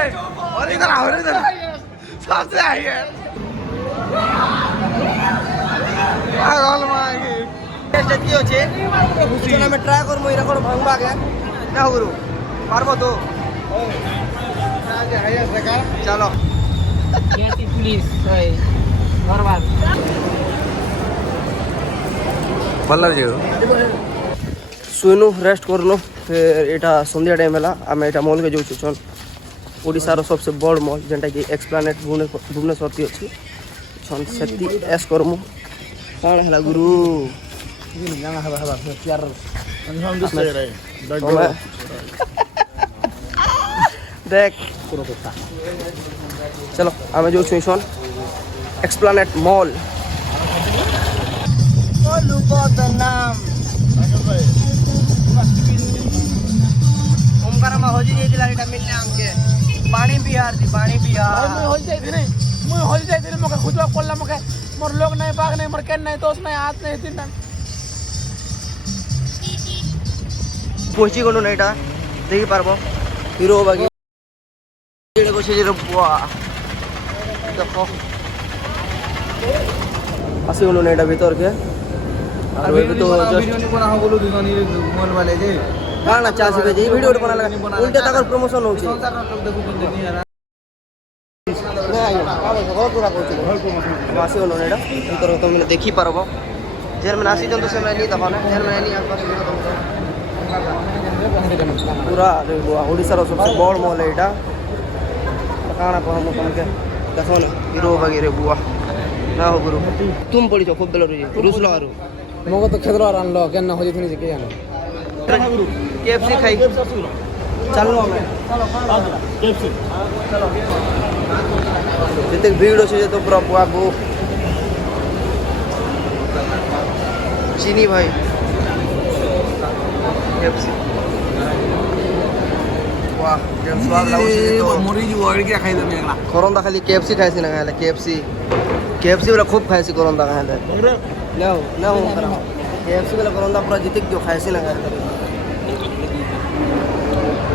और इधर सबसे आगे পাগল মাগি টেস্ট কি হচ্ছে বুঝিনা আমি ট্রাই করব এরা কোন ভাঙবা আগে না গুরু পারবো তো আগে হাইয়া দেখা চলো कैसी पुलिस है बर्बाद पल्लर जी सुनु रेस्ट करनो फिर एटा संध्या टाइम है आम एटा मॉल के जाऊँ चल ओडिशार सबसे बड़ मॉल जेनटा कि एक्सप्लानेट भुवनेश्वर थी अच्छी छन सेति एस करमु कौन है गुरु देख चलो आम जो छुईसन एक्सप्लानेट मॉल ओमकार हजी जाइला मिलने आमके पानी बिहार थी पानी बिहार मैं हज जाइथिनी मैं हज जाइथिनी मके खुजवा पड़ला मके मोर लोग नहीं बाग नहीं मोर केन नहीं दोस्त नहीं हाथ नहीं तीन पहुँची गलु ना यहाँ देखी पारब हिरो बागी बसे देख आसी गलु ना यहाँ भर के ना चार्ज वीडियो बना लगा उल्टे तक प्रमोशन हो आसी गलु ना यहाँ तुम देखी पारब जेर मैंने आसी तो से नहीं देखा जेर मैंने पूरा ओडिशार सबसे बड़ मॉल है यहाँ काना कहम तुमके देख ना हिरो वगैरह बुआ ना हो गुरु तुम पड़ी खूब बेल रुसलो आरु मग तो खेदलो आर आनलो केन हो जथिनी जे के जानो केएफसी खाई चलो हमें केएफसी चलो जितने भीड़ अच्छे तो पूरा बुआ बो चीनी भाई केएफसी वाह जब स्वाद लागो तो मोरी जो और क्या खाई दे मेला कोरोना खाली केएफसी खाइसी ना खाले केएफसी वाला खूब खाइसी कोरोना खाले ना हो करा केएफसी वाला कोरोना पूरा जितक जो खाइसी ना खाले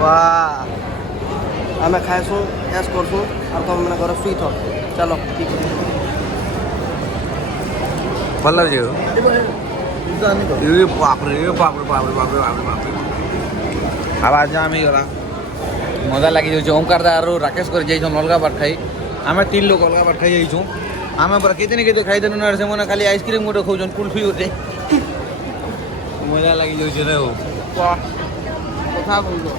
वाह हमें खाइसु ऐस करसु और तुम मैंने घर सुई थो चलो ठीक है पल्लर जी बाप रे आवाज जाम ही गला मजा लगी जाऊँ ओमकार दा आरो राकेश कर जाइछन अलगा बार खाई आमे तीन लोग अलगा बार खाई जाइछू आमे पर केते ने खाई देनु ना से मने खाली आइसक्रीम गोटे खाउछन कुल्फी गोटे मजा लगी जाउछ रे हो वाह कथा बोलो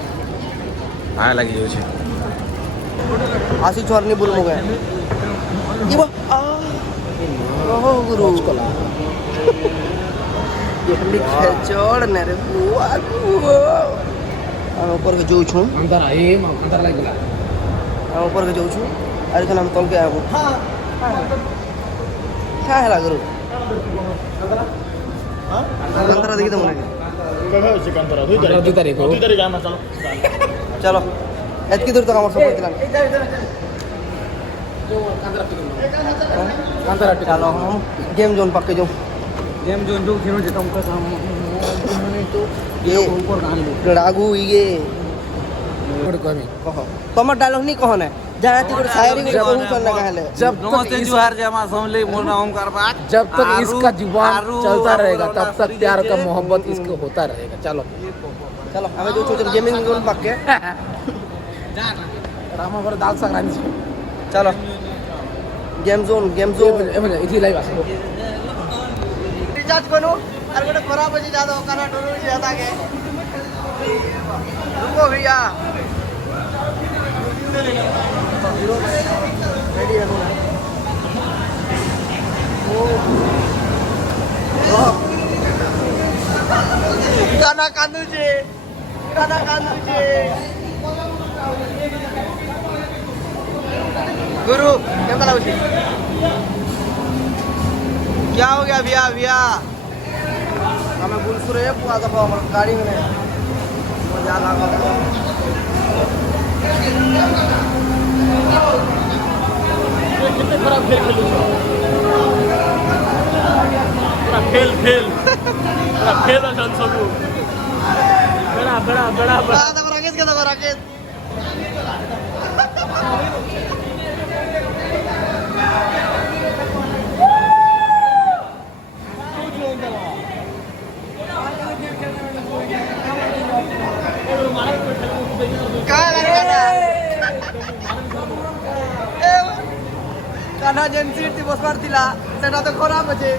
हां लगी जाउछ आसी छोरनी बोल मगे ये बा ओहो गुरु ये लिखे छोड़ ने रे बुआ हम ऊपर के जाऊ छु अंदर आए अंदर लाग गेला हम ऊपर के जाऊ छु अरे कन हम तल के आबो क्या है गुरु अंतरा देखी तो मने कहा से कांतरा दुई तारीख आमा चलो चलो एतकी दूर तक हमर सब दिला जो अंदर चलो हम गेम जोन पक्के जाऊ गेम जोन जो खेलो जे तुमको काम तो ये ऊपर गान लो रागू ये और कमी कहो तुम डायलॉग नहीं कहो ना जाती को शायरी को बहुत करना कहले जब तक जुहार जमा समले मोर ओमकार बात जब तक इसका जुबान चलता रहेगा तब तक प्यार का मोहब्बत इसको होता रहेगा चलो चलो हमें जो चल गेमिंग जोन पक्के रामा पर दाल संक्रांति चलो गेम जोन एमने इथि लाइव आसे रिचार्ज करो और गोटे खराब बजे ज्यादा करा डरो ज्यादा के रुको भैया रेडी है गाना कांदू जी गुरु क्या करा उसे क्या हो गया भैया हमें बुलसुर है पूरा दफा हमारे गाड़ी में मजा लगा कितने खराब खेल खेलू पूरा खेल पूरा खेल असन सब बड़ा राकेश କାହ୍ନା ଯେନ୍ ସିଟ୍ ବସବାର ଥିଲା ସେଟା ତ ଖରାପ ଅଛେ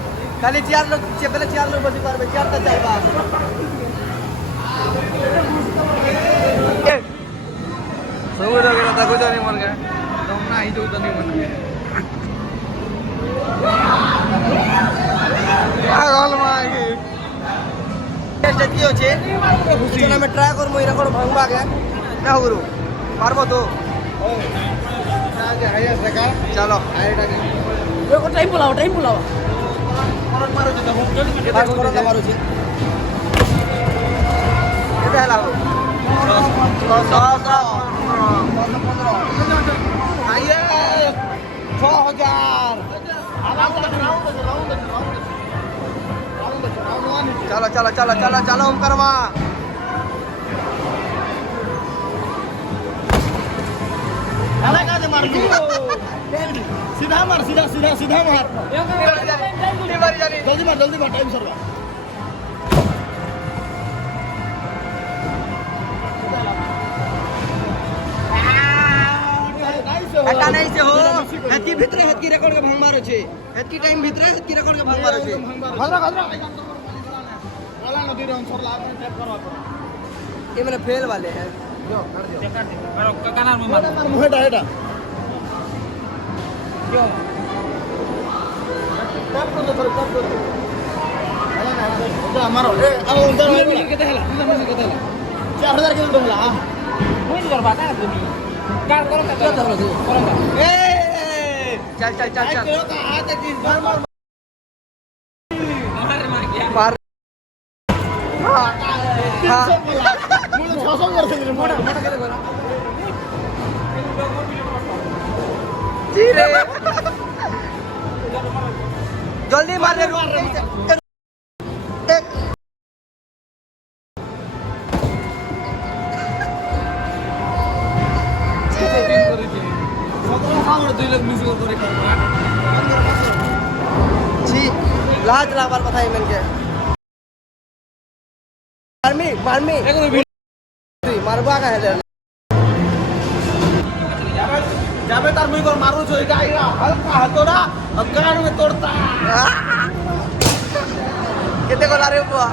ଖାଲି ଚେୟାର ଲୋକ ବେଲେ ଚେୟାର ଲୋକ ବସି ପାରବେ ଚେୟାରଟା ଚାଲବା ସବୁ କଥା କହୁଛନ୍ତି ମୋର କେ ତମ ନା ହେଇ ଯାଉଛନ୍ତି ମନେ ପାଗଲ ମାଗି ଯେତିକି ଅଛେ ଆମେ ଟ୍ରାଏ କରମୁ ଏଇଟା କ'ଣ ଭାଙ୍ଗବା କେ ନା ଗୁରୁ ପାରବ ତ ଚାଲ टाइम बुलाओ ମାରୁଛେ କେତେ ହେଲା ହୋ 6000 चलो हम करवा सीधा मार जल्दी मार टाइम सरवा एटा नहीं से हो हेतकी भितरे हेतकी रेकॉर्ड के भांगमार छे हेतकी टाइम भितरे हेतकी रेकॉर्ड के भांगमार छे घदरा वाला नदी रे हम सरला चेक करवा ये मेरे फेल वाले हैं जो कनार में मार मुहेटा हेटा क्यों टैप कर दे जा मारो ए अब उधर केते हला केते हला 4000 के उधर हला कोई करबा का तुमी कार करो का करो ए चल का हाथ की मार मार हां मुझे 600 कर दे मोटा करे करा धीरे जल्दी मार रे एक जी लाज लाबार बताई मैंने मारमी मारबा का है जाबे तार मुई को मारू जो इका हल्का हतोड़ा अगान में तोड़ता केते गला रे बुआ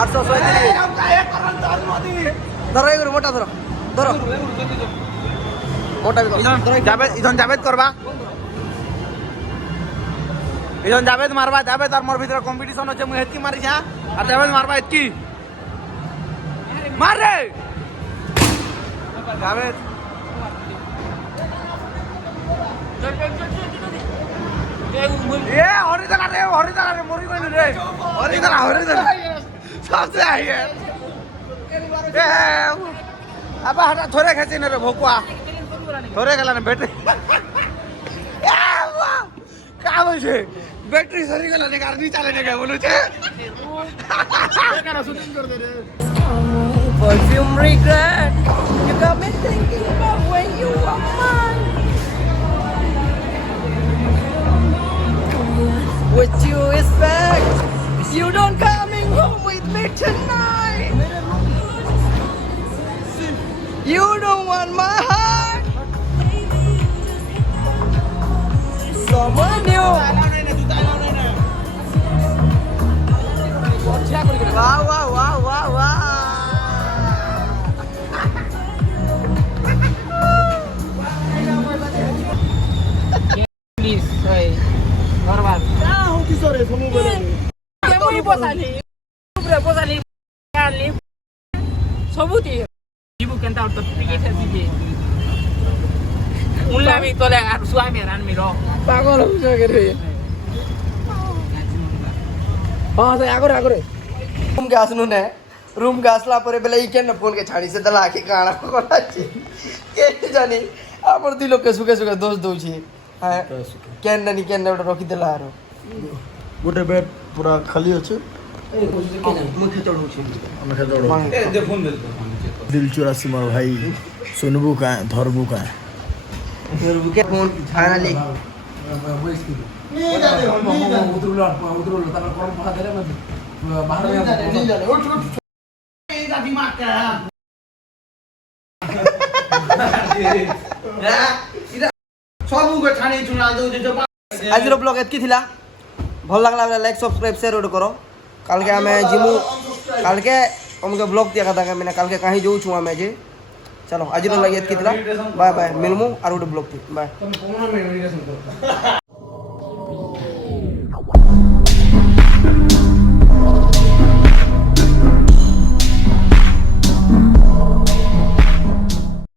आठ सौ हम का एक करन तार मोदी धरो एक मोटा धरो मोटा भी इधन जावेद करबा इधन जावेद मारबा जावेद तार मोर भीतर कंपटीशन होचे मुई हेतकी मारी छा और जावेद मारबा हेतकी मार रे जावेद ये हरिदला रे मोरी कोई रे हरिदला सबसे आई है ए अब हटा थोड़े खेची ने रे भोकुआ थोड़े गला ने बैटरी ए वाह का बोले बैटरी सरी गला ने कार नहीं चले ने क्या बोलू छे बेकार शूटिंग कर दे रे perfume regret you got me thinking about when you were mine what you expect you don't coming home with me tonight you don't want my heart someone new wow please भाई बर्बाद का होती सरे समूह बोले के मुई पोसाली काली सबुती जीबु केंता तो टिकेट दिबे उनला भी तोले स्वामी रान मिरो पागल हो जागे रे हां तो आगरे रूम के आसनु ने रूम के आसला परे बेले ई केन फोन के छाड़ी से दला के काना कोलाची के जानी हमर दिलो के सुके दोष दउची हां केन नहीं ओटा रखी देला आरो गोटे बेड पूरा खाली अच्छे मुखी चढ़ौची दे फोन दे दिल चुरासी मोर भाई सुनबू का धरबू का के फोन फाइनली ସବୁ କେ ଛାଣି ଚୁଣା ଦଉଛୁ ଯୋ ଆଜିର ବ୍ଲଗ ଏତିକି ଥିଲା ଭଲ ଲାଗଲା ବେଲେ ଲାଇକ୍ ସବସ୍କ୍ରାଇବ ସେୟାର ଗୋଟେ କର କାଲକେ ଆମେ ଜିମୁ କାଲକେ हमके ब्लॉग दिया था मैंने कल के कहीं जो छुआ मैं जे चलो आज लगे कितना बाय बाय मिलमु और ब्लॉग थी बाय